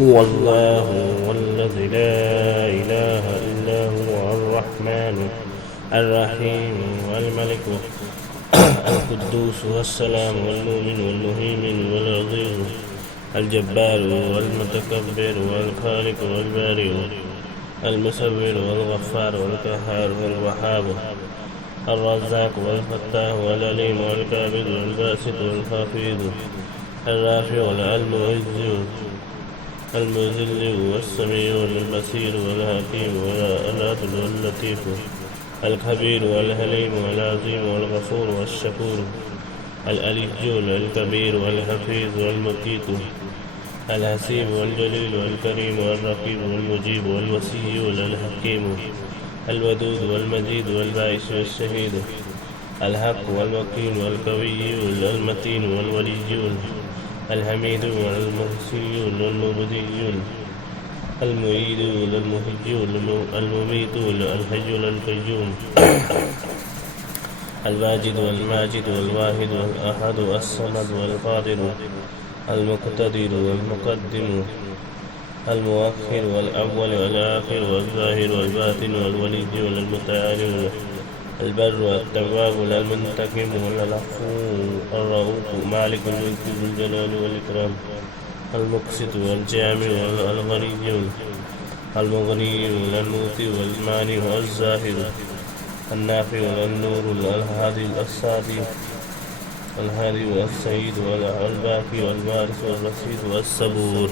هو الله الذي لا إله إلا هو الرحمن الرحيم والملك القدوس والسلام والمؤمن والمهيمن والعزيز الجبار والمتكبر والخالق والبارئ المصور والغفار والقهار والوهاب الرزاق والفتاح والعليم والقابض والباسط والخافض الرافع المذل والسميع والبصير والحكيم والعدل واللطيف الخبير والحليم والعظيم والغفور والشكور العلي الكبير والحفيظ والمقيت الحسيب والجليل والكريم والرقيب والمجيب والوسيع الحكيم الودود والمجيد والباعث والشهيد الحق والوكيل والقوي المتين والولي الحميد والمحسي والمبدي المعيد والمحيي المميت الحي القيوم الواجد والماجد والواحد والأحد الصمد والقادر المقتدر والمقدم المؤخر والأول والآخر والظاهر والباطن والولي والمتعال البر والتواب المنتقم والعفو الرؤوف مالك الملك ذو الجلال والإكرام المقسط والجامع والغني المغني والموتي والمانع والزاهر النافع والنور الهادي الصادي الهادي والسيد والباقي والوارث والرشيد والصبور